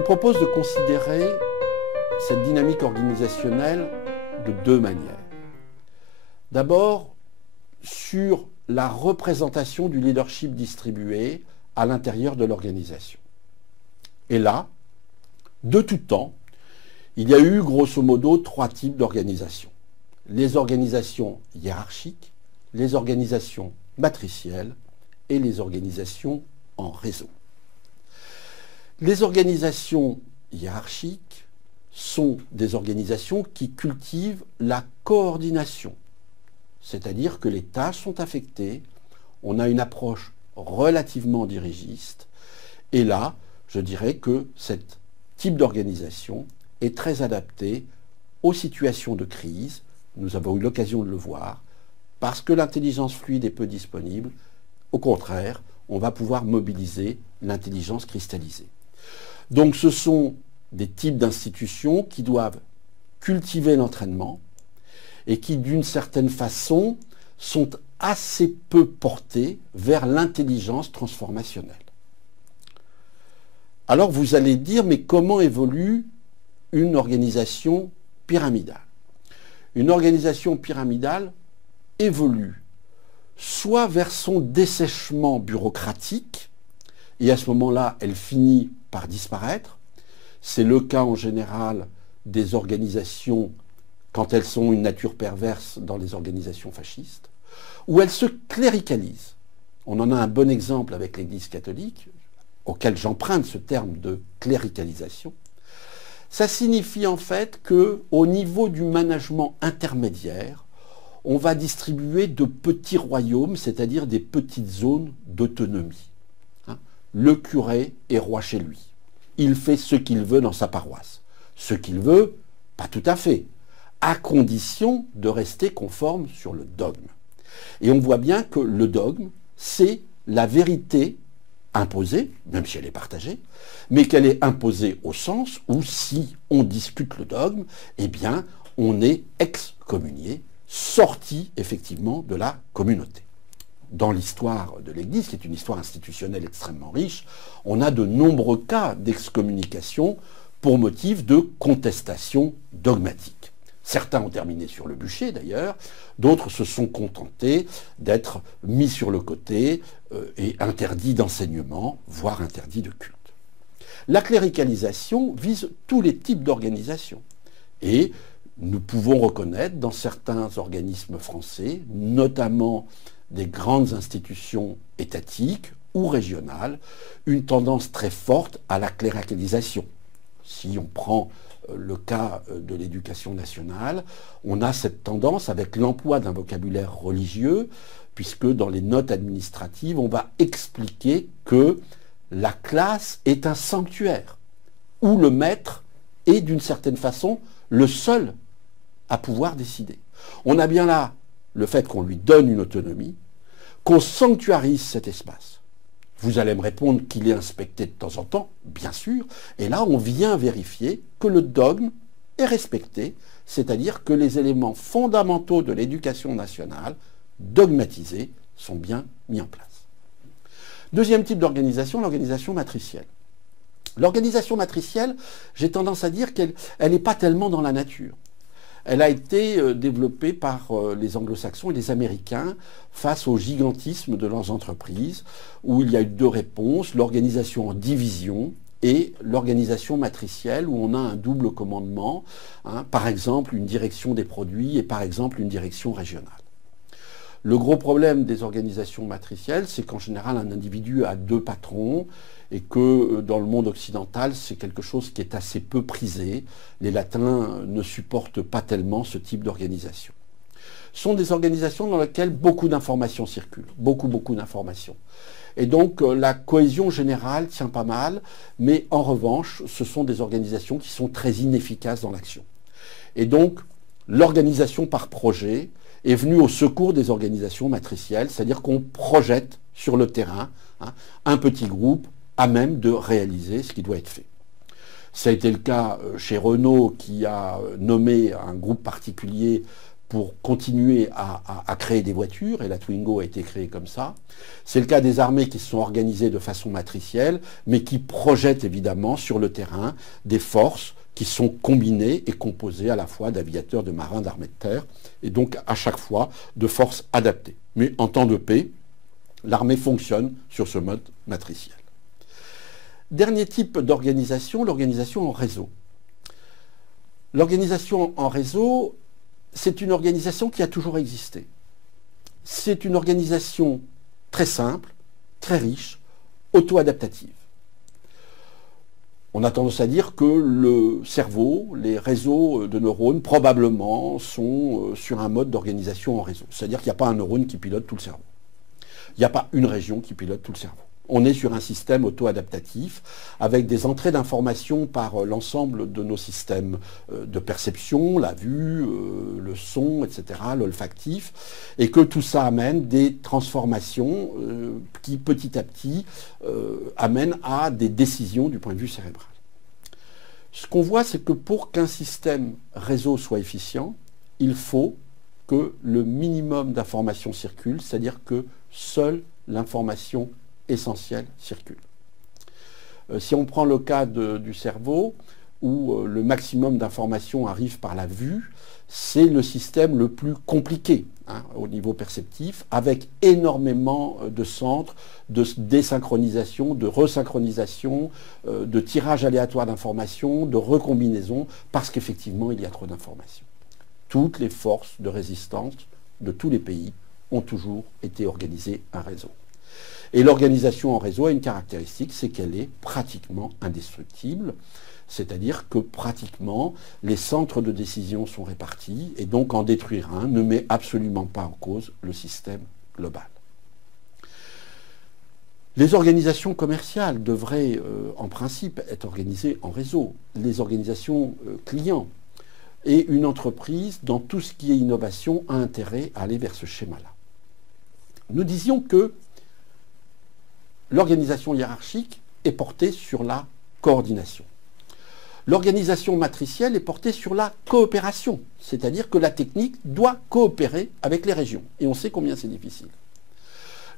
vous propose de considérer cette dynamique organisationnelle de deux manières. D'abord, sur la représentation du leadership distribué à l'intérieur de l'organisation. Et là, de tout temps, il y a eu grosso modo trois types d'organisations. Les organisations hiérarchiques, les organisations matricielles et les organisations en réseau. Les organisations hiérarchiques sont des organisations qui cultivent la coordination, c'est-à-dire que les tâches sont affectées, on a une approche relativement dirigiste, et là, je dirais que ce type d'organisation est très adapté aux situations de crise, nous avons eu l'occasion de le voir, parce que l'intelligence fluide est peu disponible, au contraire, on va pouvoir mobiliser l'intelligence cristallisée. Donc ce sont des types d'institutions qui doivent cultiver l'entraînement et qui, d'une certaine façon, sont assez peu portées vers l'intelligence transformationnelle. Alors vous allez dire, mais comment évolue une organisation pyramidale? Une organisation pyramidale évolue soit vers son dessèchement bureaucratique, et à ce moment-là, elle finit par disparaître. C'est le cas en général des organisations quand elles sont une nature perverse dans les organisations fascistes, où elles se cléricalisent. On en a un bon exemple avec l'Église catholique, auquel j'emprunte ce terme de cléricalisation. Ça signifie en fait qu'au niveau du management intermédiaire, on va distribuer de petits royaumes, c'est-à-dire des petites zones d'autonomie. Le curé est roi chez lui. Il fait ce qu'il veut dans sa paroisse. Ce qu'il veut, pas tout à fait, à condition de rester conforme sur le dogme. Et on voit bien que le dogme, c'est la vérité imposée, même si elle est partagée, mais qu'elle est imposée au sens où si on discute le dogme, eh bien, on est excommunié, sorti effectivement de la communauté. Dans l'histoire de l'Église, qui est une histoire institutionnelle extrêmement riche, on a de nombreux cas d'excommunication pour motif de contestation dogmatique. Certains ont terminé sur le bûcher d'ailleurs, d'autres se sont contentés d'être mis sur le côté et interdits d'enseignement, voire interdits de culte. La cléricalisation vise tous les types d'organisations. Et nous pouvons reconnaître dans certains organismes français, notamment des grandes institutions étatiques ou régionales, une tendance très forte à la cléricalisation. Si on prend le cas de l'éducation nationale, on a cette tendance avec l'emploi d'un vocabulaire religieux, puisque dans les notes administratives, on va expliquer que la classe est un sanctuaire, où le maître est d'une certaine façon le seul à pouvoir décider. On a bien là le fait qu'on lui donne une autonomie, qu'on sanctuarise cet espace. Vous allez me répondre qu'il est inspecté de temps en temps, bien sûr, et là on vient vérifier que le dogme est respecté, c'est-à-dire que les éléments fondamentaux de l'éducation nationale, dogmatisés, sont bien mis en place. Deuxième type d'organisation, l'organisation matricielle. L'organisation matricielle, j'ai tendance à dire qu'elle n'est pas tellement dans la nature. Elle a été développée par les anglo-saxons et les américains face au gigantisme de leurs entreprises, où il y a eu deux réponses, l'organisation en division et l'organisation matricielle, où on a un double commandement, par exemple une direction des produits et par exemple une direction régionale. Le gros problème des organisations matricielles, c'est qu'en général, un individu a deux patrons et que dans le monde occidental, c'est quelque chose qui est assez peu prisé. Les latins ne supportent pas tellement ce type d'organisation. Ce sont des organisations dans lesquelles beaucoup d'informations circulent, beaucoup d'informations. Et donc la cohésion générale tient pas mal, mais en revanche, ce sont des organisations qui sont très inefficaces dans l'action. Et donc, l'organisation par projet est venue au secours des organisations matricielles, c'est-à-dire qu'on projette sur le terrain un petit groupe à même de réaliser ce qui doit être fait. Ça a été le cas chez Renault qui a nommé un groupe particulier pour continuer à créer des voitures, et la Twingo a été créée comme ça. C'est le cas des armées qui se sont organisées de façon matricielle, mais qui projettent évidemment sur le terrain des forces qui sont combinées et composées à la fois d'aviateurs, de marins, d'armées de terre, et donc à chaque fois de forces adaptées. Mais en temps de paix, l'armée fonctionne sur ce mode matriciel. Dernier type d'organisation, l'organisation en réseau. L'organisation en réseau, c'est une organisation qui a toujours existé. C'est une organisation très simple, très riche, auto-adaptative. On a tendance à dire que le cerveau, les réseaux de neurones, probablement, sont sur un mode d'organisation en réseau. C'est-à-dire qu'il n'y a pas un neurone qui pilote tout le cerveau. Il n'y a pas une région qui pilote tout le cerveau. On est sur un système auto-adaptatif avec des entrées d'informations par l'ensemble de nos systèmes de perception, la vue, le son, etc., l'olfactif, et que tout ça amène des transformations qui petit à petit amènent à des décisions du point de vue cérébral. Ce qu'on voit, c'est que pour qu'un système réseau soit efficient, il faut que le minimum d'informations circule, c'est-à-dire que seule l'information essentielle circule. Si on prend le cas du cerveau, où le maximum d'informations arrive par la vue, c'est le système le plus compliqué au niveau perceptif, avec énormément de centres, de désynchronisation, de resynchronisation, de tirage aléatoire d'informations, de recombinaison, parce qu'effectivement, il y a trop d'informations. Toutes les forces de résistance de tous les pays ont toujours été organisées en réseau. Et l'organisation en réseau a une caractéristique, c'est qu'elle est pratiquement indestructible, c'est-à-dire que pratiquement les centres de décision sont répartis, et donc en détruire un ne met absolument pas en cause le système global. Les organisations commerciales devraient en principe être organisées en réseau, les organisations clients, et une entreprise, dans tout ce qui est innovation, a intérêt à aller vers ce schéma-là. Nous disions que l'organisation hiérarchique est portée sur la coordination. L'organisation matricielle est portée sur la coopération, c'est-à-dire que la technique doit coopérer avec les régions, et on sait combien c'est difficile.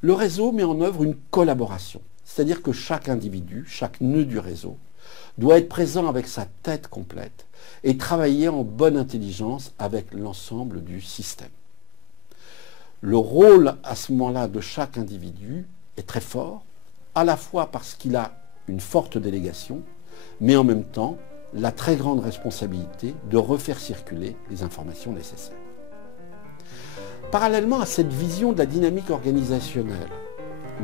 Le réseau met en œuvre une collaboration, c'est-à-dire que chaque individu, chaque nœud du réseau, doit être présent avec sa tête complète et travailler en bonne intelligence avec l'ensemble du système. Le rôle à ce moment-là de chaque individu est très fort, à la fois parce qu'il a une forte délégation, mais en même temps la très grande responsabilité de refaire circuler les informations nécessaires. Parallèlement à cette vision de la dynamique organisationnelle,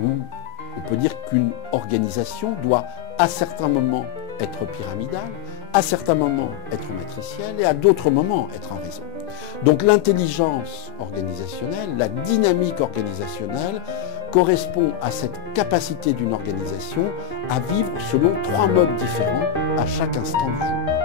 où on peut dire qu'une organisation doit à certains moments être pyramidale, à certains moments être matricielle et à d'autres moments être en réseau. Donc l'intelligence organisationnelle, la dynamique organisationnelle correspond à cette capacité d'une organisation à vivre selon 3 modes différents à chaque instant du jour.